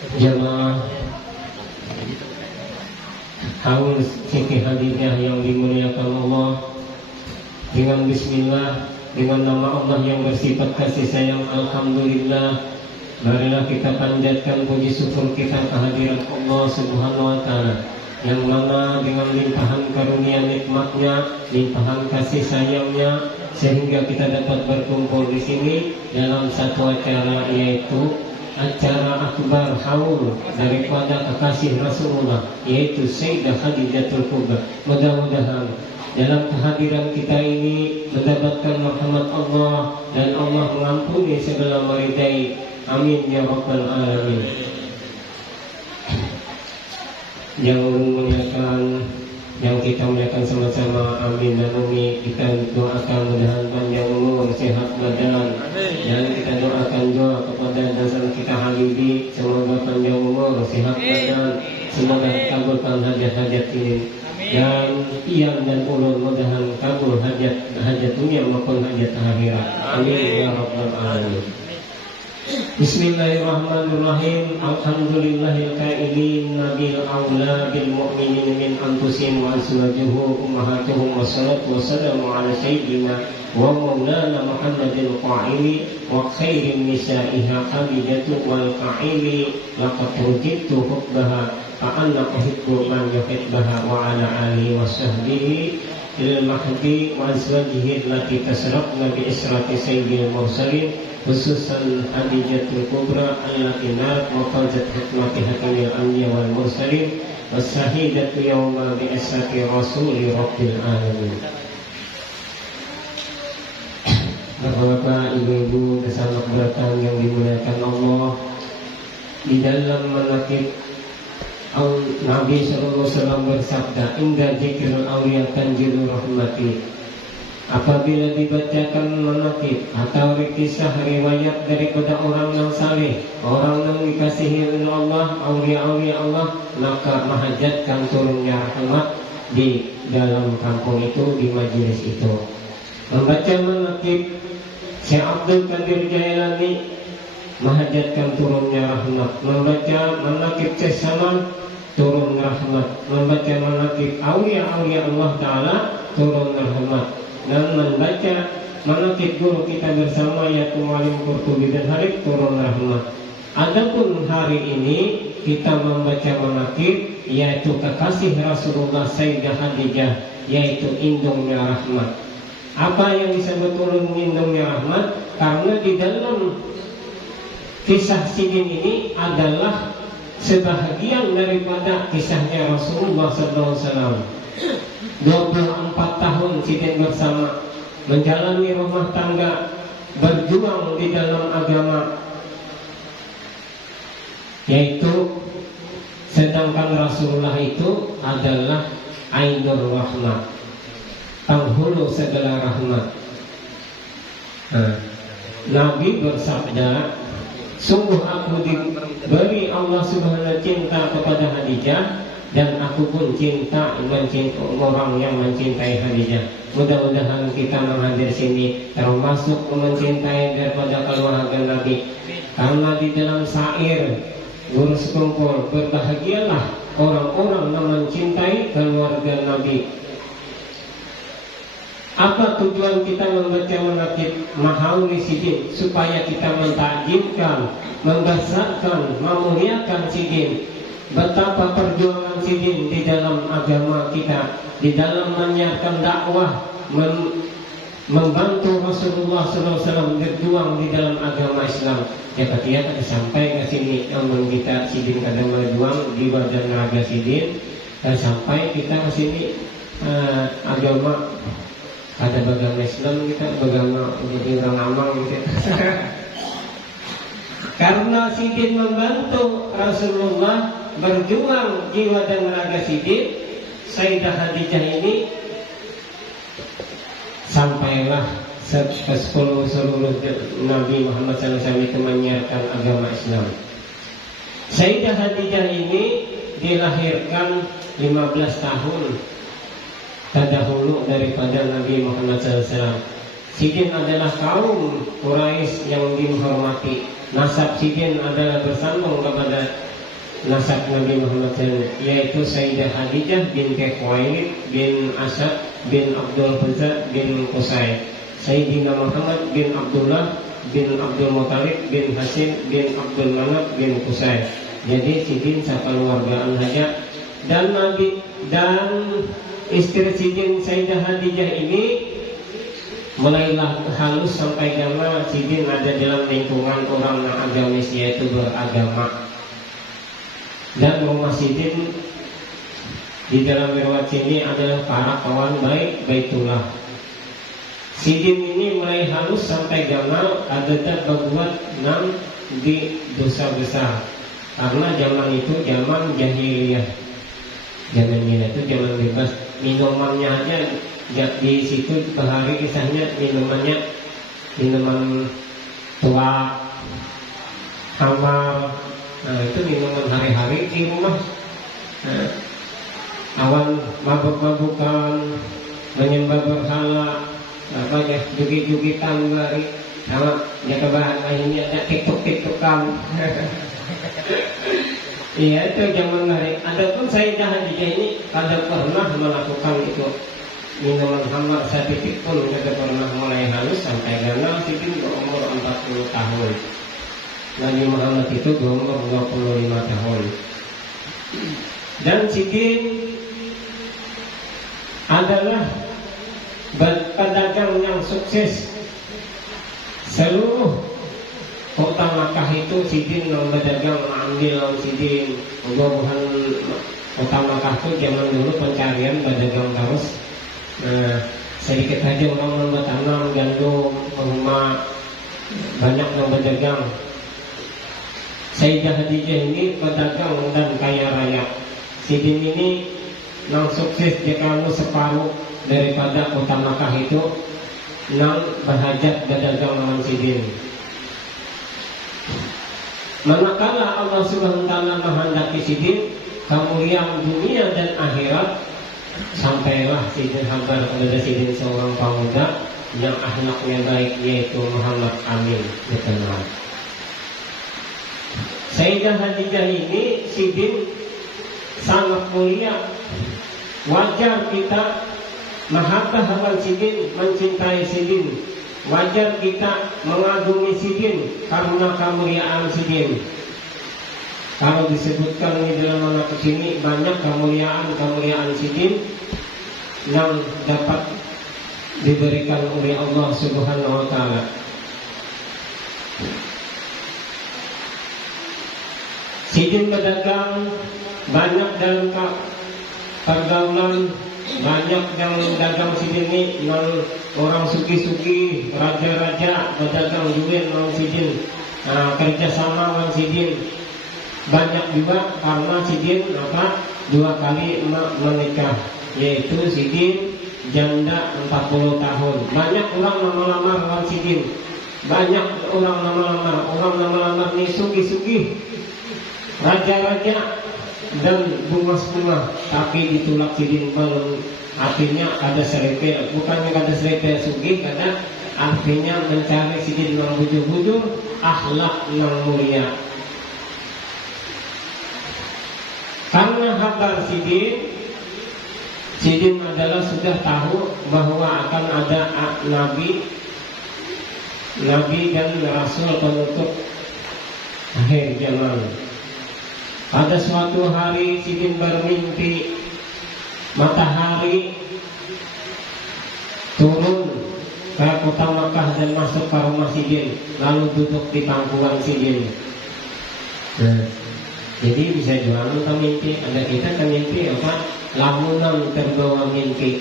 Jamaah haul Siti Khadijah yang dimuliakan Allah, dengan bismillah, dengan nama Allah yang bersifat kasih sayang, alhamdulillah, marilah kita panjatkan puji syukur kita kehadiran Allah Subhanahu wa taala, yang mana dengan limpahan karunia nikmatnya, limpahan kasih sayangnya, sehingga kita dapat berkumpul di sini dalam satu acara, yaitu acara akbar haul daripada kekasih Rasulullah, yaitu Sayyidah Khadijatul Kubra. Mudah-mudahan dalam kehadiran kita ini mendapatkan rahmat Allah dan Allah mengampuni segala meridai. Amin ya rabbal alamin. Yang muliakan, yang kita muliakan sama-sama, amin dan umi. Kita doakan mudahan panjang umur, sehat badan, dan kita doakan doa kepada dasar kita Habibi, semoga panjang umur, sehat badan, semoga kabulkan hajat-hajat ini, dan iam dan ulun mudahan kabul hajat dunia maupun hajat akhirat. Amin ya rabbal alamin. Bismillahirrahmanirrahim. Alhamdulillahil qailin nabil aula bil mu'minin min anfusihim wa azwajuhum ummahatuhum, wassalatu wassalamu ala sayyidina wa maulana Muhammadil qaili wa khairin nisa'iha Khadijatu wal qaili laqad rujittu hubbaha fa anna uhibbu man yuhibbaha wa ala alihi wa sahbihi lil mahdi wa azwajihi allati tasrafna bi israti sayyidil mursalin, khususan Khadijatul Kubra allati narat maqadat hikmati hakimil anbiya wal mursalin was-sahidatu yawma bi israti rasuli rabbil alamin. Bapak-bapak, ibu-ibu, sahabat beratang yang dimuliakan Allah, di dalam manaqib Nabi sallallahu alaihi wasallam bersabda, "Inda dzikril awliya tanzilur rahmati." Apabila dibacakan manaqib atau kisah riwayat daripada orang yang saleh, orang yang dikasihi oleh Allah, aulia-aulia Allah, maka menghajatkan turunnya rahmat di dalam kampung itu, di majelis itu. Membaca manaqib Syekh Abdul Qadir Jailani menghajatkan turunnya rahmat. Membaca manaqib Syekh Saman, turun rahmat. Membaca manaqib aulia-aulia Allah Ta'ala, turun rahmat. Dan membaca manaqib guru kita bersama, yaitu Muallim Qurtubi dan Harib, turun rahmat. Adapun hari ini kita membaca manaqib yaitu kekasih Rasulullah Sayyidah Khadijah, yaitu indungnya rahmat. Apa yang disebut ulun indungnya rahmat? Karena di dalam kisah Sidin ini adalah sebahagian daripada kisahnya Rasulullah SAW. 24 tahun Sidin bersama menjalani rumah tangga, berjuang di dalam agama, yaitu sedangkan Rasulullah itu adalah Ainur Rahmat, penghulu segala rahmat. Nabi bersabda, sungguh aku diberi Allah Subhanahu cinta kepada Khadijah, dan aku pun cinta orang yang mencintai Khadijah. Mudah-mudahan kita menghadir sini termasuk mencintai daripada keluarga Nabi. Karena di dalam syair guru sekumpul, berbahagialah orang-orang yang mencintai keluarga Nabi. Apa tujuan kita membaca manaqib Mahauli Sidin? Supaya kita mentakjimkan, membesarkan, memuliakan Sidin. Betapa perjuangan Sidin di dalam agama kita, di dalam menyiarkan dakwah, membantu Rasulullah SAW berjuang di dalam agama Islam. Ya kita sampai ke sini, namun kita Sidin kadang berjuang di badan raga Sidin, dan sampai kita ke sini agama ada agama Islam, kita agama menjadi orang amal gitu. Karena Sidin membantu Rasulullah berjuang jiwa dan raga Sidin, Sayyidah Khadijah ini sampailah ke seluruh Nabi Muhammad SAW itu menyiarkan agama Islam. Sayyidah Khadijah ini dilahirkan 15 tahun terdahulu daripada Nabi Muhammad SAW. Sidin adalah kaum Quraisy yang dihormati. nasab Sidin adalah bersambung kepada nasab Nabi Muhammad SAW, yaitu Sayyidah Khadijah binti Khuwailid bin Asad bin Abdul Uzza bin Qusay, Sayyidina Muhammad bin Abdullah bin Abdul Muttalib bin Hasim bin Abdul Manaf bin Qusay. Jadi Sidin sakeluargaan saja. Dan Nabi dan istri Sidin Sayyidah Khadijah ini mulailah halus sampai karena Sidin ada dalam lingkungan orang yang agamis, yaitu beragama. Dan rumah Sidin di dalam riwayat sini adalah para kawan baik Baitullah. Sidin ini mulai halus sampai gamal ada berbuat di dosa besar, karena zaman itu zaman jahiliyah. Zaman itu zaman bebas, minumannya aja di situ hari kisahnya minuman tua, khamar. Nah, itu minuman hari-hari di rumah. Awan mabuk-mabukan, menyembah berhala, apa ya, jugit-jugitan lari, sama jaga bahan lainnya ada tiktok-tiktokan. Iya, itu zaman hari. Adapun Sayyidah Khadijah ini kada pernah melakukan itu minuman khamar sedikit pun, kada pernah. Mulai halus sampai gagal Sidin berumur 40 tahun. Nabi Muhammad itu berumur 25 tahun. Dan Sidin adalah pedagang yang sukses. Seluruh kota Makkah itu Sidin yang berdagang, ambil Sidin. Bukan kota Makkah itu zaman dulu pencarian pedagang terus. Nah, sedikit saja orang bertanam gandum, kurma, banyak yang berdagang. Sayyidah Khadijah ini pedagang dan kaya raya. Sidin ini nang sukses jika separuh daripada kota Makkah itu nang berhajat berdagang dengan Sidin. Manakala Allah Subhanahu wa taala menghendaki Sidin kemuliaan dunia dan akhirat, sampailah Sidin kabar kepada Sidin seorang pemuda yang akhlaknya baik, yaitu Muhammad Amin dikenal. Sayyidah Khadijah ini Sidin sangat mulia. Wajar kita mahabbah akan Sidin, mencintai Sidin. Wajar kita mengagumi Sidin karena kemuliaan Sidin. Kalau disebutkan di dalam mana kesini banyak kemuliaan Sidin yang dapat diberikan oleh Allah Subhanahu wa taala. Sidin berdagang banyak dalam pergaulan, banyak yang dagang Sidin ini orang suki-suki, raja-raja berdagang duit dengan Sidin. Kerjasama dengan Sidin. Banyak juga karena Sidin 2 kali menikah, yaitu Sidin janda 40 tahun. Banyak orang lama-lama dengan Sidin. Banyak orang lama-lama ini suki-suki, raja-raja dan bunga-bunga, tapi ditolak Sidin belum. Artinya ada serepel, bukannya ada serepel sugih, karena artinya mencari Sidin yang bujur-bujur, akhlak yang mulia. Karena kabar Sidin adalah sudah tahu bahwa akan ada Nabi dan Rasul penutup akhir zaman. Pada suatu hari Sidin bermimpi matahari turun ke kota Makkah dan masuk ke rumah Sidin, lalu duduk di pangkuan Sidin. Jadi bisa jualan ke mimpi. Ada kita ke mimpi apa? Lamunan terbawa mimpi.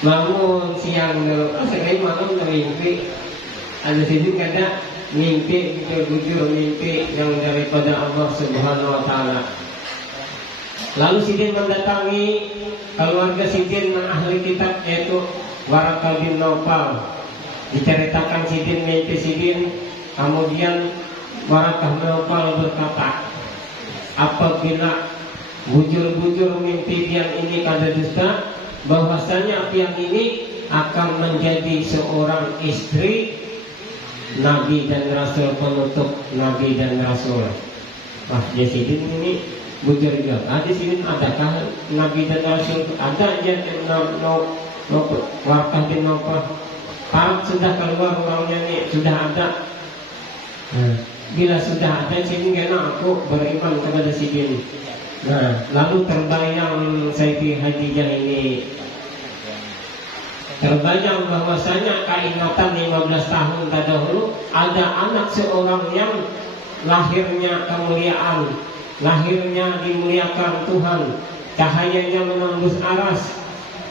Lamun siang sekali malam ke mimpi. Ada Sidin kada mimpi bujur mimpi yang daripada Allah Subhanahu wa taala. Lalu Sidin mendatangi keluarga Sidin yang ahli kitab, yaitu Waraqah bin Naufal. Diceritakan Sidin mimpi Sidin, kemudian Waraqah bin Naufal berkata, apabila bujur-bujur mimpi pian ini kada dusta, bahwasanya pian ini akan menjadi seorang istri Nabi dan Rasul penutup Nabi dan Rasul. Wah, di sini ini bujur juga. Di sini adakah Nabi dan Rasul? Ada aja no warkah di nopo. Parat sudah keluar orangnya nih, sudah ada. Bila sudah ada sini karena aku beriman kepada Sidin. Nah, lalu terbayang Sayyidi Khadijah ini, terbayang bahwasanya keingatan 15 tahun terdahulu ada anak seorang yang lahirnya kemuliaan, lahirnya dimuliakan Tuhan, cahayanya menembus aras.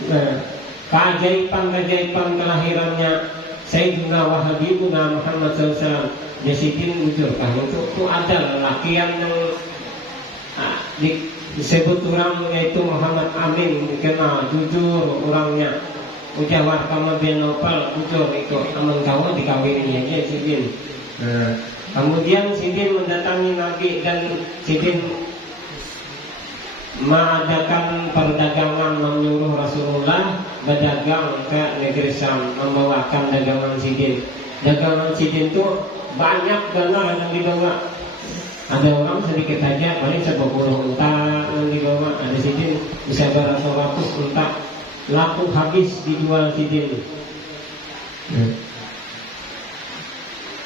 Nah, keajaiban-keajaiban kelahirannya Sayyidina wa Habibuna Muhammad SAW. Yasidin wujudkah itu ada lelaki yang disebut orang yaitu Muhammad Amin, dikenal jujur orangnya, ujawar kamu bin Nopal jujur itu aman kamu dikawini aja Sidin. Kemudian Sidin mendatangi Nabi dan Sidin mengadakan perdagangan, menyuruh Rasulullah berdagang ke negeri Syam, membawakan dagangan Sidin. Dagangan Sidin itu banyak benar yang dibawa. Ada orang sedikit aja paling 10 unta yang dibawa. Ada Sidin bisa beratus-ratus unta, laku habis dijual Sidin.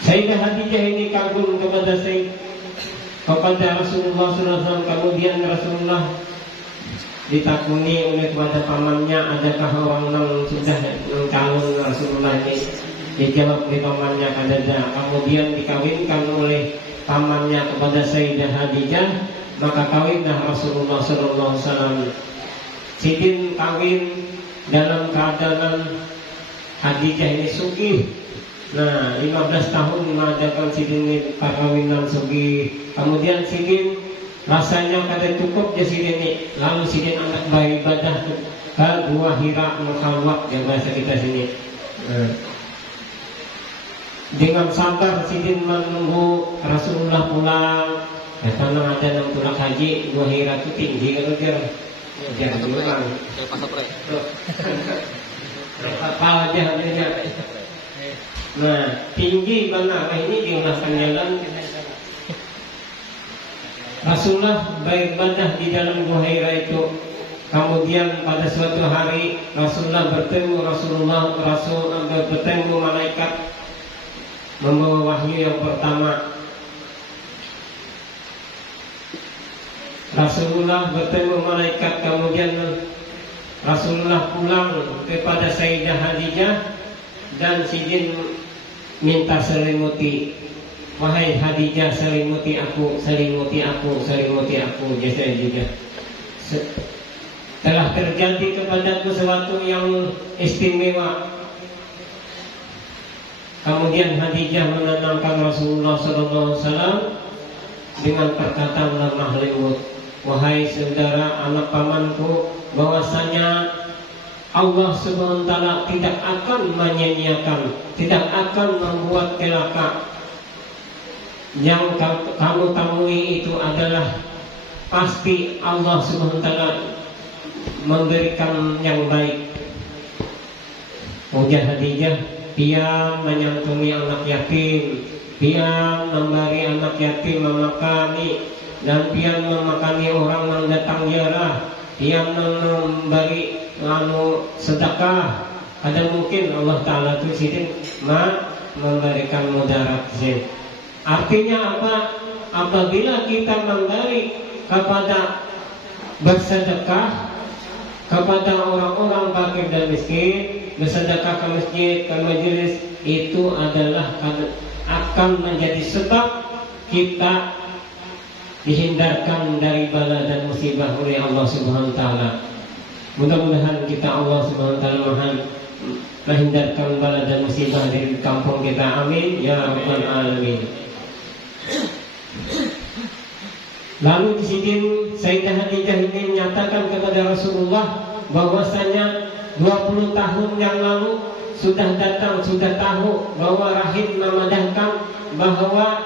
Sayyidah Khadijah ini kagum kepada Rasulullah SAW. Kemudian Rasulullah ditakuni oleh kepada pamannya, adakah orang yang sudah calon Rasulullah ini? Dijawab di pamannya ada. Kemudian dikawinkan oleh pamannya kepada Sayyidah Khadijah, maka kawinlah Rasulullah SAW. Sidin kawin dalam keadaan Khadijah ini sugih. Nah, 15 tahun mengadakan Sidin ini perkawinan sugih. Kemudian Sidin rasanya kada cukup ya Sidin ini. Lalu Sidin anak beribadah ke Gua Hira Mukhalwat yang bahasa kita sini. Dengan sabar Sidin menunggu Rasulullah pulang. Karena ada yang pulang haji, Gua Hira itu tinggi kalau jangan pulang. Kapal aja hanya. Nah, tinggi benar. Ini diunahkan jalan. Rasulullah beribadah di dalam Gua Hira itu. Kemudian pada suatu hari Rasulullah bertemu malaikat membawa wahyu yang pertama. Rasulullah bertemu malaikat, kemudian Rasulullah pulang kepada Sayyidah Khadijah dan Sidin minta selimuti. Wahai Khadijah, selimuti aku, selimuti aku, selimuti aku. Jadi juga telah terjadi kepadaku sesuatu yang istimewa. Kemudian Khadijah menenangkan Rasulullah SAW dengan perkataan lemah lembut. Wahai saudara anak pamanku, bahwasanya Allah Subhanahu wa Ta'ala tidak akan menyia-nyiakan, tidak akan membuat celaka. Yang kamu temui itu adalah pasti Allah Subhanahu wa Ta'ala memberikan yang baik. Ujar Khadijah, dia menyantuni anak yatim, dia memberi anak yatim memakani, dan dia memakani orang yang datang ziarah, dia memberi sedekah. Ada mungkin Allah Ta'ala itu Sidin memberikan mudarat. Artinya apa? Apabila kita memberi kepada bersedekah kepada orang-orang fakir dan miskin, bersedekah ke masjid, ke majelis, itu adalah akan menjadi sebab kita dihindarkan dari bala dan musibah oleh Allah Subhanahu wa Ta'ala. Mudah-mudahan kita Allah Subhanahu wa Ta'ala menghindarkan bala dan musibah dari kampung kita. Amin ya rabbal alamin. Lalu di sini Sayyidah Khadijah ini menyatakan kepada Rasulullah bahwasanya 20 tahun yang lalu sudah datang, sudah tahu bahwa rahib memadahkan bahwa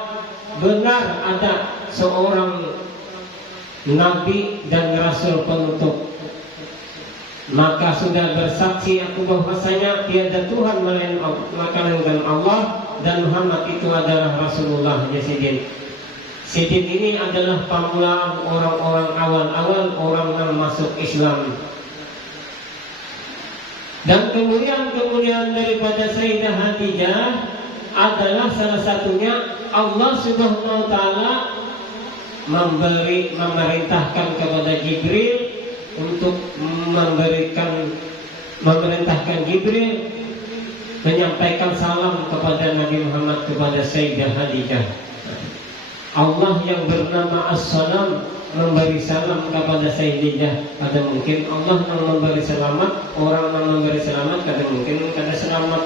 benar ada seorang Nabi dan Rasul penutup. Maka sudah bersaksi aku bahwasanya tiada Tuhan melainkan Allah dan Muhammad itu adalah Rasulullah. Ya Sidin. Sidin ini adalah pamulaan orang-orang awal-awal orang yang masuk Islam. Dan kemuliaan-kemuliaan daripada Sayyidah Khadijah adalah salah satunya Allah Subhanahu wa taala memerintahkan kepada Jibril untuk memerintahkan Jibril menyampaikan salam kepada Nabi Muhammad kepada Sayyidah Khadijah. Allah yang bernama As-Salam memberi salam kepada Sayyidah. Ada mungkin Allah yang memberi selamat, orang yang memberi selamat, ada mungkin kada selamat.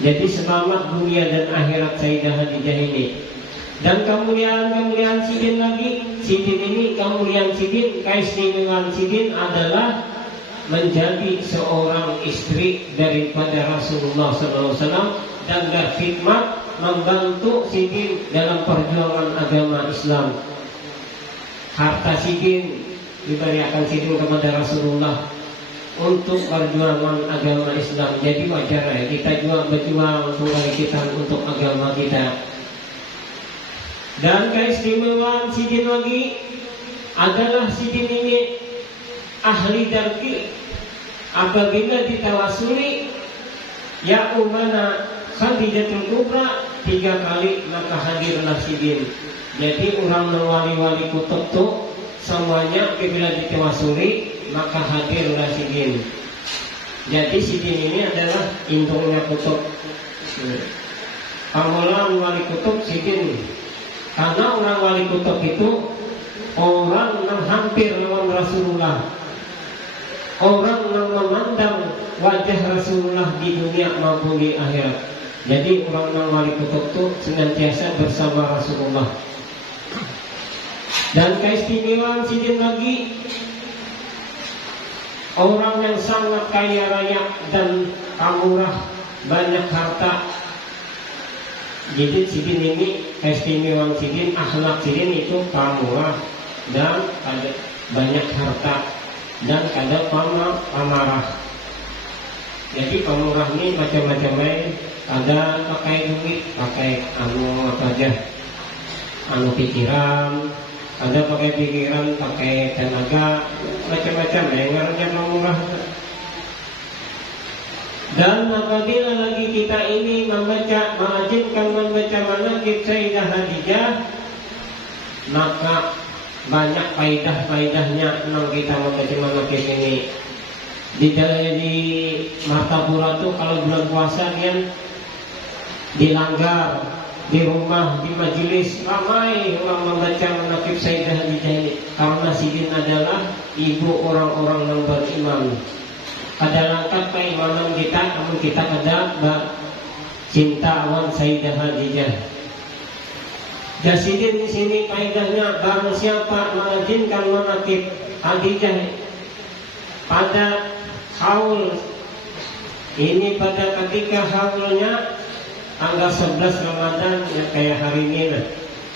Jadi selamat dunia dan akhirat Sayyidah Khadijah ini. Dan kemuliaan-kemuliaan Sidin lagi, Sidin ini kemuliaan Sidin, keistimewaan Sidin adalah menjadi seorang istri daripada Rasulullah SAW dan berkhidmat membantu Sidin dalam perjuangan agama Islam. Harta Sidin diberikan Sidin kepada Rasulullah untuk perjuangan agama Islam. Jadi wajar ya kita juga berjuang kita untuk agama kita. Dan keistimewaan Sidin lagi adalah Sidin ini ahli darki. Apabila ditawasuli ya umana Khadijatul Kubra 3 kali maka hadirlah Sidin. Jadi orang wali-wali kutub itu semuanya apabila ditawasuli maka hadirlah Sidin. Jadi Sidin ini adalah indungnya kutub. Pamulaan wali kutub Sidin. Karena orang wali kutub itu orang yang hampir lawan Rasulullah, orang yang memandang wajah Rasulullah di dunia maupun di akhirat. Jadi orang yang wali kutub itu senantiasa bersama Rasulullah. Dan keistimewaan Sidin lagi orang yang sangat kaya raya dan pamurah, banyak harta. Jadi Sidin ini keistimewaan Sidin, akhlak Sidin itu pamurah dan ada banyak harta dan ada pamarah. Jadi pamurah ini macam-macam lain. Ada pakai duit, pakai apa aja, pikiran. Ada pakai pikiran, pakai tenaga, macam-macam. Yang pamurah. Dan apabila lagi kita ini mewajibkan membaca manaqib Sayyidah Khadijah, maka banyak faidah-faidahnya yang kita membaca manaqib ini. Di Martapura tuh kalau bulan puasa dia dilanggar di rumah, di majelis ramai orang membaca manaqib Sayyidah Khadijah ini. Karena Sidin adalah ibu orang-orang yang beriman. Ada langkah keimanan kita, namun kita ada cinta awan Sayyidah Khadijah. Jasidin di sini kaidahnya barang siapa melazimkan manaqib Khadijah pada haul ini, pada ketika haulnya tanggal 11 Ramadan ya kayak hari ini,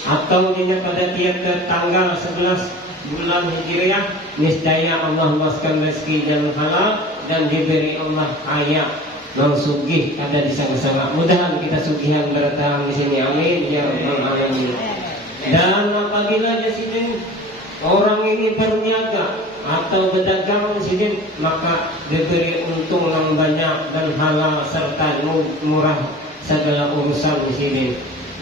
atau dia pada tiap tanggal 11 bulan Hijriah, niscaya Allah memaskan rezeki dan halal dan diberi Allah kaya dan sugih ada di sana-sana. Mudahan kita sugihan berdatang di sini, amin ya rabbal alamin. Dan apabila Sidin orang ini berniaga atau berdagang di sini, maka diberi untung yang banyak dan halal serta murah segala urusan di sini.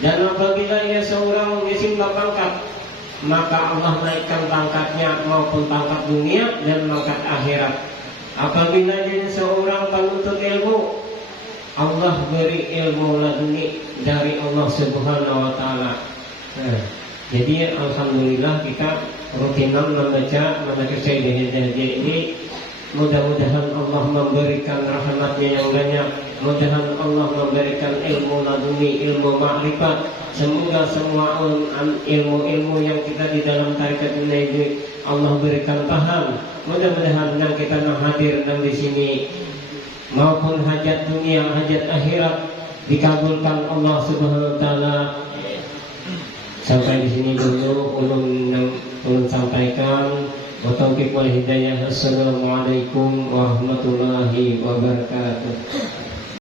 Dan apabila ia seorang disimba pangkat, maka Allah naikkan pangkatnya maupun pangkat dunia dan pangkat akhirat. Apabila jadi seorang penuntut ilmu, Allah beri ilmu laduni dari Allah Subhanahu wa taala. Jadi alhamdulillah kita rutinan membaca manaqib Sayyidah Khadijah ini. Mudah-mudahan Allah memberikan rahmatnya yang banyak. Mudah-mudahan Allah memberikan ilmu laduni, ilmu ma'rifat. Semoga semua ilmu-ilmu yang kita di dalam tarekat ini Allah berikan paham. Mudah-mudahan yang kita hadir dan di sini maupun hajat dunia, hajat akhirat dikabulkan Allah Subhanahu wa taala. Sampai di sini dulu ulun sampaikan. wa taufiq wal hidayah. Assalamualaikum warahmatullahi wabarakatuh.